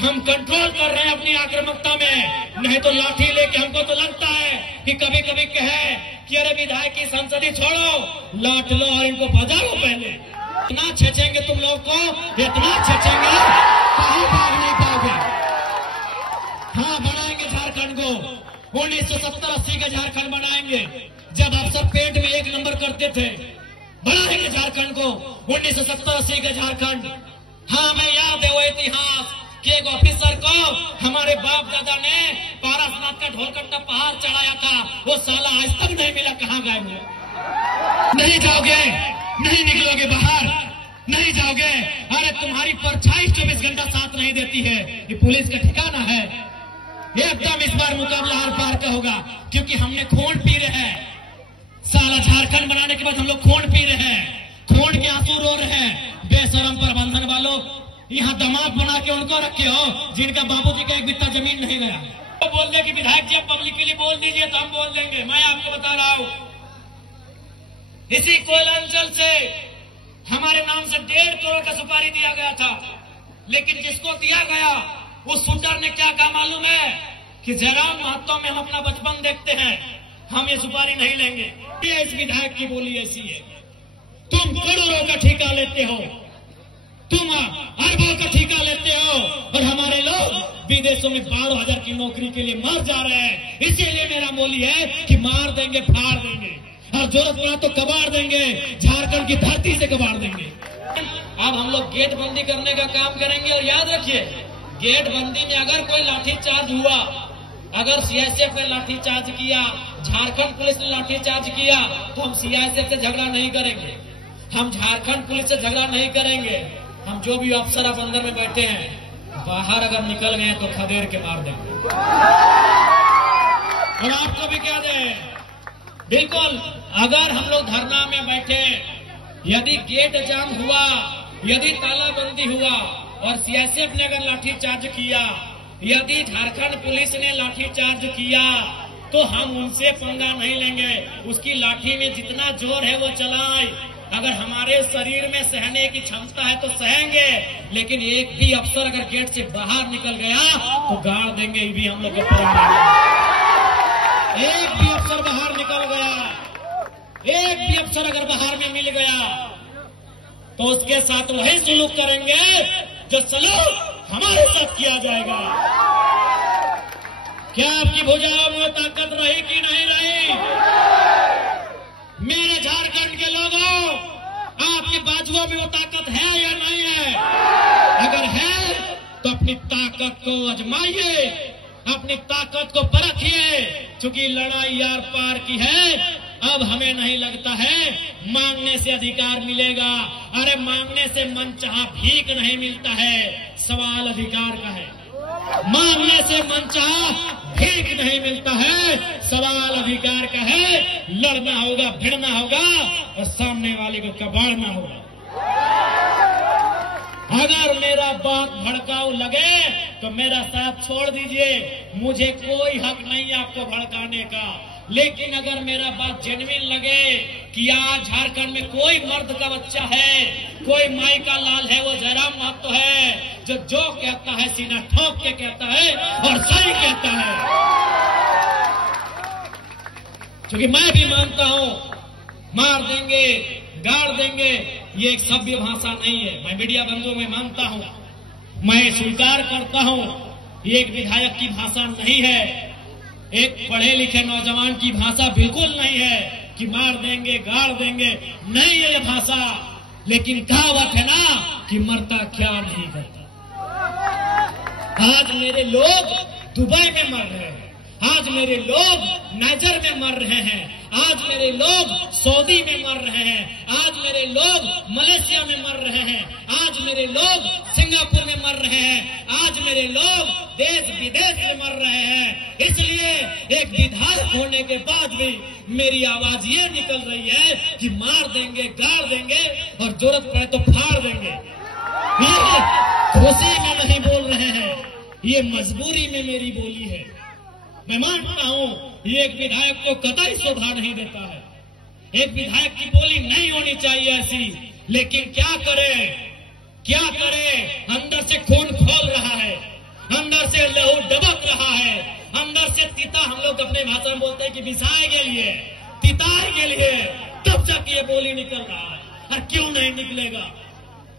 हम कंट्रोल कर रहे हैं अपनी आक्रामकता में, नहीं तो लाठी लेके हमको तो लगता है कि कभी कभी कहे कि अरे विधायक की संसदी छोड़ो, लाठ लो और इनको बजाओ। पहले इतना छेचेंगे तुम लोग को, इतना छेचेंगे कहीं भाग नहीं पाओगे। हाँ, बनाएंगे झारखंड को 1970-80 का झारखंड बनाएंगे, जब आप सब पेट में 1 नंबर करते थे। बनाएंगे झारखंड को 1970-80 का झारखंड। हाँ, मैं याद है वो इतिहास कि एक ऑफिसर को हमारे बाप दादा ने पारसनाथ का ढोलकट्टा पहाड़ चढ़ाया था, वो साला आज तक नहीं मिला, कहाँ गए वो? नहीं जाओगे, नहीं निकलोगे बाहर, नहीं जाओगे। अरे तुम्हारी परछाई 24 घंटा साथ नहीं देती है, ये पुलिस का ठिकाना है। एकदम इस बार मुकाबला हर पार का होगा, क्योंकि हमने खून पी रहे हैं। साला झारखंड बनाने के बाद हम लोग खून पी रहे हैं, खून के आंसू रो रहे हैं। बेशरम प्रबंधन वालों, यहाँ दमाद बना के उनको रखे हो जिनका बाबूजी का 1 बित्ता जमीन नहीं गया। तो बोल दे कि विधायक जी आप पब्लिकली बोल दीजिए तो हम बोल देंगे। मैं आपको बता रहा हूँ, इसी कोयलांचल से हमारे नाम से 1.5 करोड़ का सुपारी दिया गया था, लेकिन जिसको दिया गया उस शूटर ने क्या कहा मालूम है कि जयराम महतो में हम अपना बचपन देखते हैं, हम ये सुपारी नहीं लेंगे। ये इस विधायक की बोली ऐसी है। तुम करोड़ों का ठेका लेते हो, तुम अरबों का ठेका लेते हो, और हमारे लोग विदेशों में 12,000 की नौकरी के लिए मर जा रहे हैं। इसीलिए मेरा बोली है कि मार देंगे, फाड़ देंगे, और जरूरत पड़ा तो कबाड़ देंगे, झारखंड की धरती से कबाड़ देंगे। अब हम लोग गेट बंदी करने का काम करेंगे, और याद रखिए गेट बंदी में अगर कोई लाठीचार्ज हुआ, अगर सीआईएसएफ ने लाठीचार्ज किया, झारखंड पुलिस ने लाठीचार्ज किया, तो हम सीआईएसएफ से झगड़ा नहीं करेंगे, हम झारखंड पुलिस से झगड़ा नहीं करेंगे। हम जो भी अफसर अब अंदर में बैठे हैं, बाहर अगर निकल गए तो खदेड़ के मार देंगे। और आपको भी कह दें, बिल्कुल अगर हम लोग धरना में बैठे, यदि गेट जाम हुआ, यदि तालाबंदी हुआ और सीआईएसएफ ने अगर लाठीचार्ज किया, यदि झारखंड पुलिस ने लाठीचार्ज किया, तो हम उनसे पंगा नहीं लेंगे। उसकी लाठी में जितना जोर है वो चलाए। अगर हमारे शरीर में सहने की क्षमता है तो सहेंगे, लेकिन एक भी अफसर अगर गेट से बाहर निकल गया तो गाड़ देंगे। ये भी हम लोग एक भी अफसर बाहर निकल गया, एक भी अफसर अगर बाहर में मिल गया तो उसके साथ वही सलूक करेंगे जो सलूक हमारे साथ किया जाएगा। क्या आपकी भुजाओं में ताकत रही कि नहीं रही? मेरे झारखंड के लोगों, आपके बाजुओं में वो ताकत है या नहीं है? अगर है तो अपनी ताकत को आजमाइए, अपनी ताकत को परखिए, क्योंकि लड़ाई यार पार की है। अब हमें नहीं लगता है मांगने से अधिकार मिलेगा। अरे मांगने से मनचाहा भीख नहीं मिलता है, सवाल अधिकार का है। मांगने से मनचाहा भीख नहीं मिलता है, सवाल अधिकार का है। लड़ना होगा, भिड़ना होगा और सामने वाले को कबाड़ना होगा। अगर मेरा बात भड़काऊ लगे तो मेरा साथ छोड़ दीजिए, मुझे कोई हक नहीं आपको भड़काने का। लेकिन अगर मेरा बात जेन्युइन लगे कि आज झारखंड में कोई मर्द का बच्चा है, कोई माई का लाल है, वो जयराम महतो है, जो कहता है सीना ठोक के कहता है और सही कहता है। क्योंकि मैं भी मानता हूं मार देंगे, गाड़ देंगे, ये एक सभ्य भाषा नहीं है। मैं मीडिया बंधुओं में मानता हूं, मैं स्वीकार करता हूं, ये एक विधायक की भाषा नहीं है, एक पढ़े लिखे नौजवान की भाषा बिल्कुल नहीं है कि मार देंगे, गाड़ देंगे, नहीं है ये भाषा। लेकिन कहावत है ना कि मरता क्या नहीं करता। आज मेरे लोग दुबई में मर रहे हैं, आज मेरे लोग नाइजर में मर रहे हैं, आज मेरे लोग सऊदी में मर रहे हैं, आज मेरे लोग मलेशिया में मर रहे हैं, आज मेरे लोग सिंगापुर में मर रहे हैं, आज मेरे लोग देश विदेश में मर रहे हैं। इसलिए एक विधायक होने के बाद भी मेरी आवाज ये निकल रही है कि मार देंगे, गाड़ देंगे और जरूरत पड़े तो फाड़ देंगे। ये खुशी में नहीं बोल रहे हैं, ये मजबूरी में मेरी बोली है। मैं मानता हूं ये एक विधायक को कतई शोभा नहीं देता है, एक विधायक की बोली नहीं होनी चाहिए ऐसी। लेकिन क्या करे, क्या करे, अंदर से खून खौल रहा है, से लहू डबक रहा है, अंदर से तीता, हम लोग अपने भाषा में बोलते हैं कि बिसाए के लिए, तिताए के लिए, तब तक ये बोली निकल रहा है। और क्यों नहीं निकलेगा?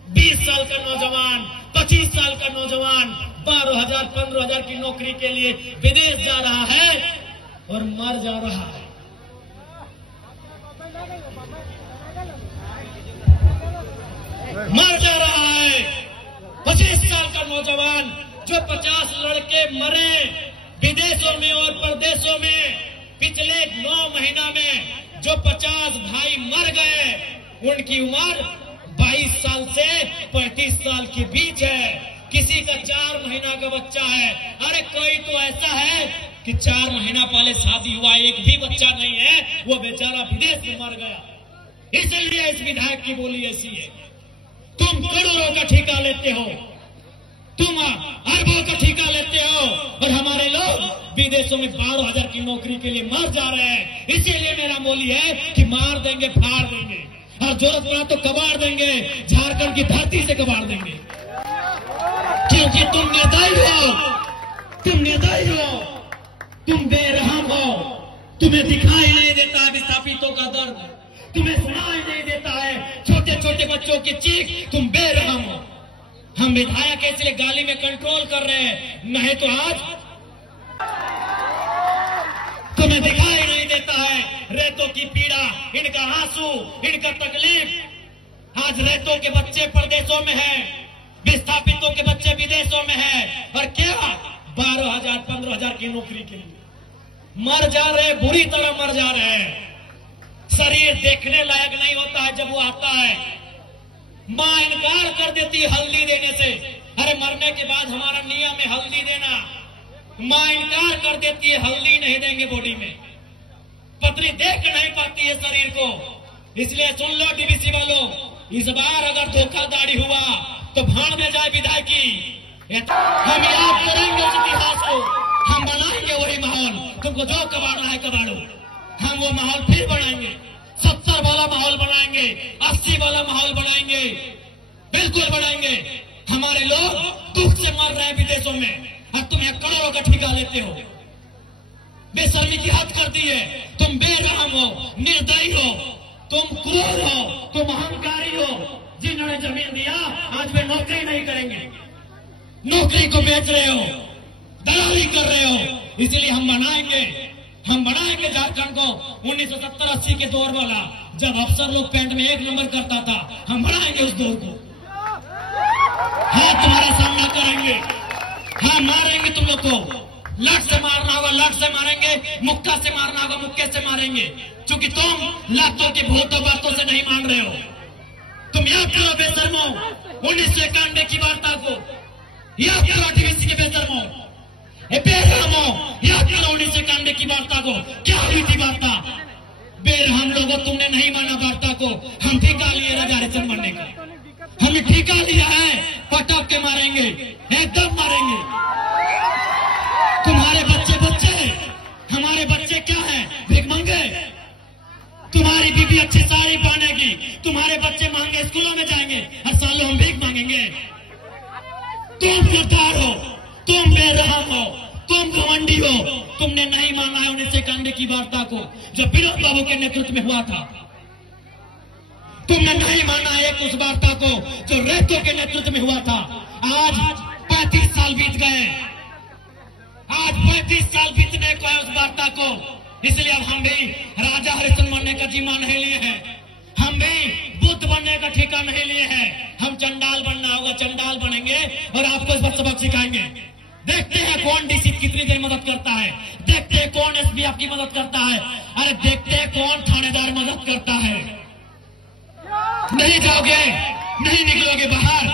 20 साल का नौजवान, 25 साल का नौजवान 12,000 15,000 की नौकरी के लिए विदेश जा रहा है और मर जा रहा है। मर जा रहा है। 25 साल का नौजवान, जो 50 लड़के मरे विदेशों में और प्रदेशों में, पिछले 9 महीना में जो 50 भाई मर गए, उनकी उम्र 22 साल से 35 साल के बीच है। किसी का 4 महीना का बच्चा है। अरे कोई तो ऐसा है कि 4 महीना पहले शादी हुआ, एक भी बच्चा नहीं है, वो बेचारा विदेश में मर गया। इसलिए इस विधायक की बोली ऐसी है। तुम करोड़ों का ठेका लेते हो, तुम अरबों का ठेका लेते हो, और हमारे लोग विदेशों में 12,000 की नौकरी के लिए मर जा रहे हैं। इसीलिए मेरा बोली है कि मार देंगे, फाड़ देंगे, और जरूरत पड़ा तो कबाड़ देंगे, झारखंड की धरती से कबाड़ देंगे। क्योंकि तुम निर्दयी हो, तुम निर्दयी हो, तुम बेरहम हो। तुम्हें दिखाई नहीं देता है विस्थापितों का दर्द, तुम्हें सुनाई नहीं देता है छोटे छोटे बच्चों की चीख, तुम बेरहम हो। हम विधायक इसलिए गाली में कंट्रोल कर रहे हैं, नहीं तो आज तुम्हें दिखाई नहीं देता है रेतों की पीड़ा, इनका आंसू, इनका तकलीफ। आज रेतों के बच्चे प्रदेशों में हैं, विस्थापितों के बच्चे विदेशों में हैं, और क्या 12,000 15,000 की नौकरी के लिए मर जा रहे, बुरी तरह मर जा रहे हैं। शरीर देखने लायक नहीं होता है जब वो आता है। मां इनकार कर देती है हल्दी देने से। अरे मरने के बाद हमारा नियम है हल्दी देना, मां इनकार कर देती है, हल्दी नहीं देंगे बॉडी में। पत्नी देख नहीं पाती है शरीर को। इसलिए सुन लो डीवीसी वालों, इस बार अगर धोखाधड़ी हुआ तो भाड़ में जाए विधायकी। हम याद करेंगे उस इतिहास को, हम बनाएंगे वही माहौल। तुमको जो कबाड़ना है कबाड़ो, हम वो माहौल फिर बनाएंगे। 70 वाला माहौल बनाएंगे, 80 वाला माहौल बनाएंगे, बिल्कुल बनाएंगे। हमारे लोग दुख से मर रहे हैं विदेशों में, और तुम यहाँ करोड़ों का ठेका लेते हो। बेशर्मी की हद कर दी है। तुम बेरहम हो, निर्दयी हो, तुम क्रूर हो, तुम अहंकारी हो। जिन्होंने जमीन दिया आज वे नौकरी नहीं करेंगे, नौकरी को बेच रहे हो, दलाली कर रहे हो। इसलिए हम बनाएंगे झारखंड को 1970-80 के दौर वाला, जब अफसर लोग पैंट में 1 नंबर करता था। हम बनाएंगे उस दौर को। हाँ, तुम्हारा सामना करेंगे, हाँ मारेंगे तुम लोग को। लट से मारना होगा लट से मारेंगे, मुक्का से मारना होगा मुक्के से मारेंगे। क्योंकि तुम लातों की भूतों बातों से नहीं मान रहे हो। तुम याद करो बेशर्मो 1991 की वार्ता को, याद करो डीवीसी के बेशर्मो, बेरहमो, याद करो 1991 की वार्ता को। क्या हुई थी वार्ता? बेरहम लोगों, तुमने नहीं माना वार्ता को। हम ठेका लिए राजा हरिचंद मरने का, हमने ठेका लिया है। पटक के मारेंगे, एकदम मारेंगे। तुम्हारे बच्चे हमारे बच्चे क्या है? भिखमंगे। तुम्हारी बीबी अच्छी साड़ी पहनेगी, तुम्हारे बच्चे महंगे स्कूलों में जाएंगे, हर साल हम भीख मांगेंगे। तुम गद्दार हो, तुम बेरहम हो, तुम घमंडी हो। तुमने नहीं माना है 1991 की वार्ता को, जो विनोद बाबू के नेतृत्व में हुआ था। तुमने नहीं माना है उस वार्ता को जो रेतों के नेतृत्व में हुआ था। आज 35 साल बीत गए, आज 35 साल बीतने को है उस वार्ता को। इसलिए अब हम भी राजा हरिचंद बनने का जिम्मा नहीं लिए हैं, हम भी बुद्ध बनने का ठेका नहीं लिए हैं। हम चंडाल बनना होगा, चंडाल बनेंगे और आपको इस पर सबक सिखाएंगे। देखते हैं कौन डीसी कितनी देर मदद करता है, देखते हैं कौन एसपी आपकी मदद करता है, अरे देखते हैं कौन थानेदार मदद करता है। नहीं जाओगे, नहीं निकलोगे बाहर,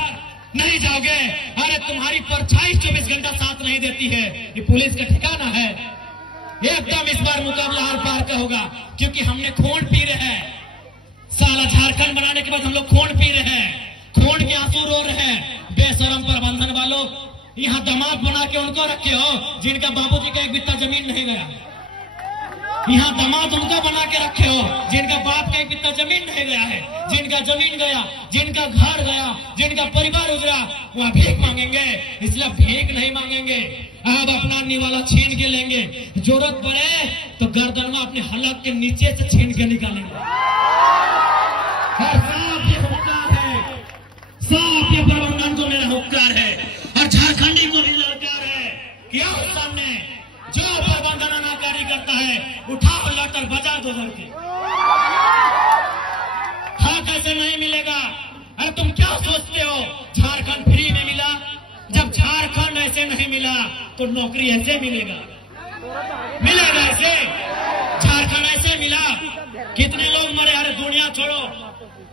नहीं जाओगे। अरे तुम्हारी परछाई 24 घंटा साथ नहीं देती है। ये पुलिस का ठिकाना है? एकदम इस बार मुकाबला आर पार का होगा, क्योंकि हमने खून पी रहे हैं। साला झारखंड बनाने के बाद हम लोग खून पी रहे हैं, खून के आंसू रो रहे हैं। बेशरम प्रबंधन वालों, यहाँ दामाद बना के उनको रखे हो जिनका बाबूजी का 1 बित्ता जमीन नहीं गया। यहाँ दामाद उनको बना के रखे हो जिनका बाप का एक बित्ता जमीन नहीं गया है, जिनका जमीन गया, जिनका घर गया, जिनका परिवार उजड़ा, वह भीख मांगेंगे। इसलिए भीख नहीं मांगेंगे, अब अपना निवाला छीन के लेंगे। जरूरत पड़े तो गर्दन में अपने हलक के नीचे से छीन के निकालेंगे। और साफ ये हुक्कार है, साफ ये प्रबंधन को मेरा हुक्कार है और झारखंडी को भी ललकार है कि आओ सामने, जो प्रबंधन अनाकारी करता है उठाओ लटर बजा दो घर के। हक ऐसे नहीं मिलेगा। अरे तुम क्या सोचते हो झारखंड फ्री में मिला? जब झारखंड ऐसे नहीं मिला तो नौकरी ऐसे मिलेगा? मिलेगा ऐसे? झारखंड ऐसे मिला? कितने लोग मरे? अरे दुनिया छोड़ो,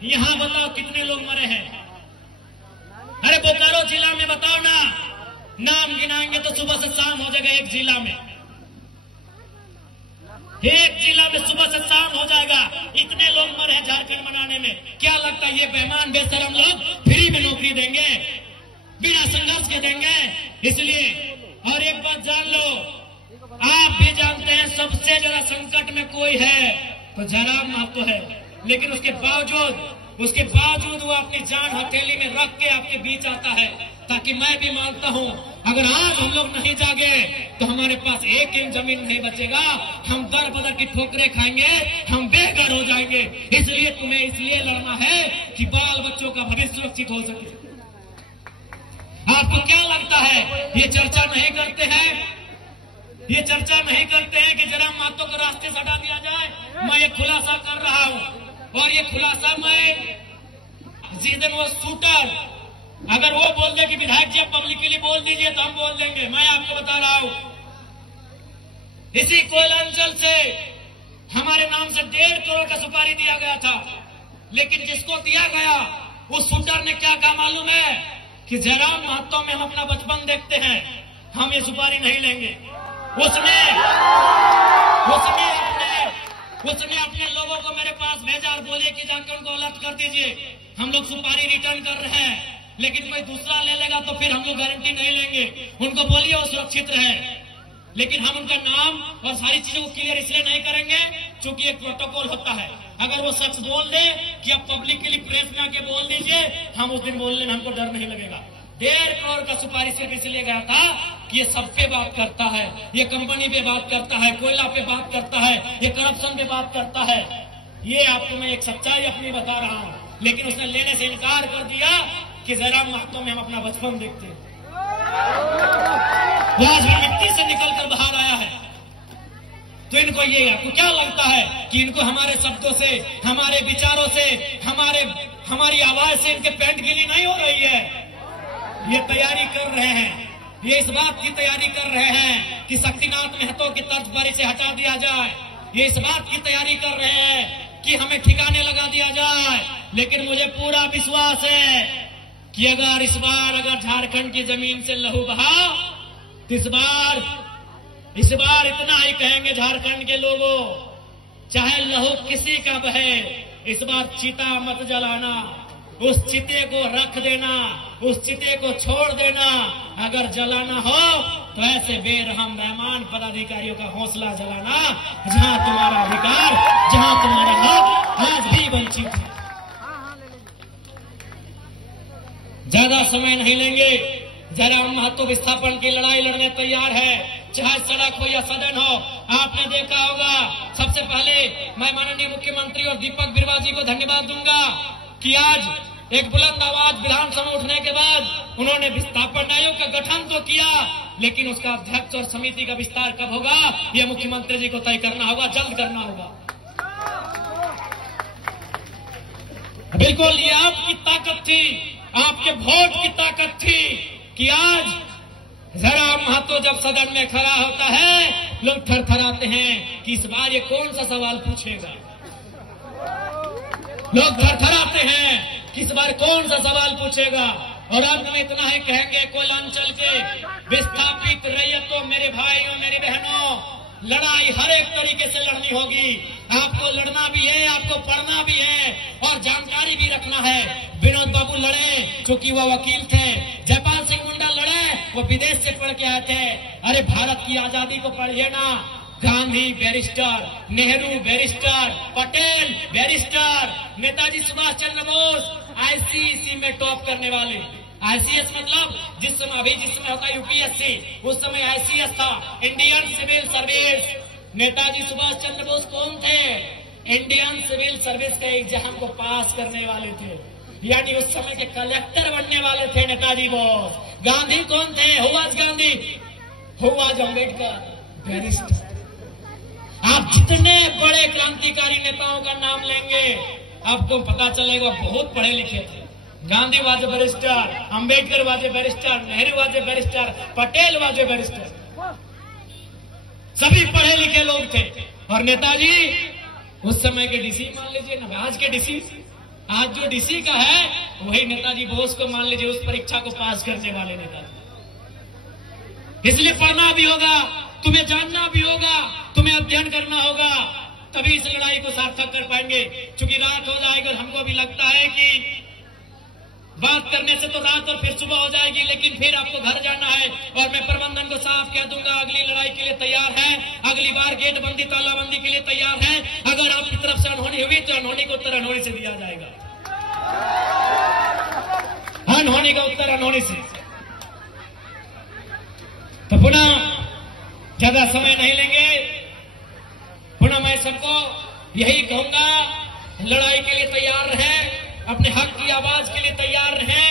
यहाँ बताओ कितने लोग मरे हैं? अरे बोकारो जिला में बताओ ना, नाम गिनाएंगे तो सुबह से शाम हो जाएगा। एक जिला में सुबह से शाम हो जाएगा। इतने लोग मरे हैं झारखंड बनाने में। क्या लगता है ये बेईमान बेशरम लोग फ्री में नौकरी देंगे? बिना संघर्ष के देंगे? इसलिए और एक बात जान लो, आप भी जानते हैं सबसे ज्यादा संकट में कोई है तो जयराम महतो है, लेकिन उसके बावजूद वो अपनी जान हथेली में रख के आपके बीच आता है, ताकि मैं भी मानता हूं अगर आज हम लोग नहीं जागे तो हमारे पास एक इंच जमीन नहीं बचेगा, हम दर बदर की ठोकरें खाएंगे, हम बेघर हो जाएंगे। इसलिए तुम्हें इसलिए लड़ना है कि बाल बच्चों का भविष्य सुरक्षित हो सके। आपको क्या लगता है ये चर्चा नहीं करते हैं? ये चर्चा नहीं करते हैं कि जयराम महतो को रास्ते से हटा दिया जाए? मैं ये खुलासा कर रहा हूं और ये खुलासा मैं जिस दिन वो शूटर अगर वो बोल दे कि विधायक जी आप पब्लिकली बोल दीजिए तो हम बोल देंगे। मैं आपको बता रहा हूं, इसी कोयलांचल से हमारे नाम से 1.5 करोड़ का सुपारी दिया गया था, लेकिन जिसको दिया गया उस शूटर ने क्या कहा मालूम है? कि जयराम महतो में हम अपना बचपन देखते हैं, हम ये सुपारी नहीं लेंगे। उसने अपने लोगों को मेरे पास भेजा और बोले कि जाकर उनको अलर्ट कर दीजिए, हम लोग सुपारी रिटर्न कर रहे हैं, लेकिन कोई दूसरा ले लेगा तो फिर हम लोग गारंटी नहीं लेंगे। उनको बोलिए वो सुरक्षित रहे, लेकिन हम उनका नाम और सारी चीजों को क्लियर इसलिए नहीं करेंगे क्योंकि एक प्रोटोकॉल होता है। अगर वो सच बोल दे कि आप पब्लिकली प्रेस में आके बोल दीजिए, हम उस दिन बोलने में हमको डर नहीं लगेगा। 1.5 करोड़ का सुपारी सिर्फ इसलिए गया था कि ये सब पे बात करता है, ये कंपनी पे बात करता है, कोयला पे बात करता है, ये करप्शन पे बात करता है। ये आपको मैं एक सच्चाई अपनी बता रहा हूं, लेकिन उसने लेने से इनकार कर दिया कि जयराम महतो में हम अपना बचपन देखते हैं। आज भी मिट्टी से निकलकर बाहर आया है, तो इनको ये आपको क्या लगता है कि इनको हमारे शब्दों से, हमारे विचारों से, हमारी आवाज से इनके पेंट गिली नहीं हो रही है? ये तैयारी कर रहे हैं, ये इस बात की तैयारी कर रहे हैं कि शक्तिनाथ महतो की तर्ज पर इसे हटा दिया जाए। ये इस बात की तैयारी कर रहे हैं कि हमें ठिकाने लगा दिया जाए। लेकिन मुझे पूरा विश्वास है कि अगर इस बार झारखंड की जमीन से लहू बहा तो इस बार इतना ही कहेंगे झारखंड के लोगों, चाहे लहू किसी का बहे, इस बार चिता मत जलाना, उस चिते को रख देना, उस चिते को छोड़ देना। अगर जलाना हो तो ऐसे बेरहम बेईमान पदाधिकारियों का हौसला जलाना जहां तुम्हारा अधिकार, जहां तुम्हारा हक आज भी वंचित है। ज्यादा समय नहीं लेंगे, जयराम महतो विस्थापन की लड़ाई लड़ने तैयार है, चाहे सड़क हो या सदन हो। आपने देखा होगा, सबसे पहले मैं माननीय मुख्यमंत्री और दीपक बिरुवा जी को धन्यवाद दूंगा कि आज एक बुलंद आवाज विधानसभा में उठने के बाद उन्होंने विस्थापन आयोग का गठन तो किया, लेकिन उसका अध्यक्ष और समिति का विस्तार कब होगा यह मुख्यमंत्री जी को तय करना होगा, जल्द करना होगा। बिल्कुल ये आपकी ताकत थी, आपके वोट की ताकत थी कि आज जयराम महतो जब सदन में खड़ा होता है लोग थरथराते हैं कि इस बार ये कौन सा सवाल पूछेगा। लोग थरथराते हैं कि इस बार कौन सा सवाल पूछेगा। और अब हम इतना ही कहेंगे, कोयलांचल के विस्थापित रैयतों, मेरे भाइयों मेरी बहनों, लड़ाई हर एक तरीके से लड़नी होगी। आपको लड़ना भी है, आपको पढ़ना भी है और जानकारी भी रखना है। विनोद बाबू लड़े क्योंकि वह वकील थे, जयपाल सिंह मुंडा लड़े वो विदेश से पढ़ के आए थे। अरे भारत की आजादी को पढ़िए ना, Gandhi barrister, Nehru barrister, Patel barrister, Netaji Subhash Chandra Bose ICSE में टॉप करने वाले। आईसीएस मतलब जिस समय होता यूपीएससी, उस समय आईसीएस था, Indian civil service. Netaji Subhash Chandra Bose कौन थे? इंडियन सिविल सर्विस का एग्जाम को पास करने वाले थे, यानी उस समय के कलेक्टर बनने वाले थे नेताजी बोस। गांधी कौन थे? Who was Gandhi? Who was Ambedkar? Barrister. आप जितने बड़े क्रांतिकारी नेताओं का नाम लेंगे आपको पता चलेगा बहुत पढ़े लिखे थे। Gandhi was barrister, Ambedkar was barrister, Nehru was barrister, Patel was barrister, सभी पढ़े लिखे लोग थे। और नेताजी उस समय के डीसी मान लीजिए ना, आज के डीसी, आज जो डीसी का है वही नेताजी बोस को मान लीजिए, उस परीक्षा को पास करने वाले नेताजी। इसलिए पढ़ना भी होगा, तुम्हें जानना भी होगा, तुम्हें अध्ययन करना होगा, तभी इस लड़ाई को सार्थक कर पाएंगे। क्योंकि रात हो जाएगी और हमको भी लगता है कि बात करने से तो रात और फिर सुबह हो जाएगी, लेकिन फिर आपको घर जाना है। और मैं प्रबंधन को साफ कह दूंगा, अगली लड़ाई के लिए तैयार है, अगली बार गेट बंदी तालाबंदी के लिए तैयार है। अगर आपकी तरफ से अनहोनी हुई तो अनहोनी का उत्तर अनहोनी से दिया जाएगा, अनहोनी का उत्तर अनहोनी से। तो पुनः ज्यादा समय नहीं लेंगे, पुनः मैं सबको यही कहूंगा, लड़ाई के लिए तैयार रहें, अपने हक की आवाज के लिए तैयार रहें।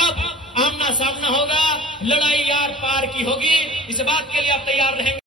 अब आमना सामना होगा, लड़ाई यार पार की होगी, इस बात के लिए आप तैयार रहेंगे।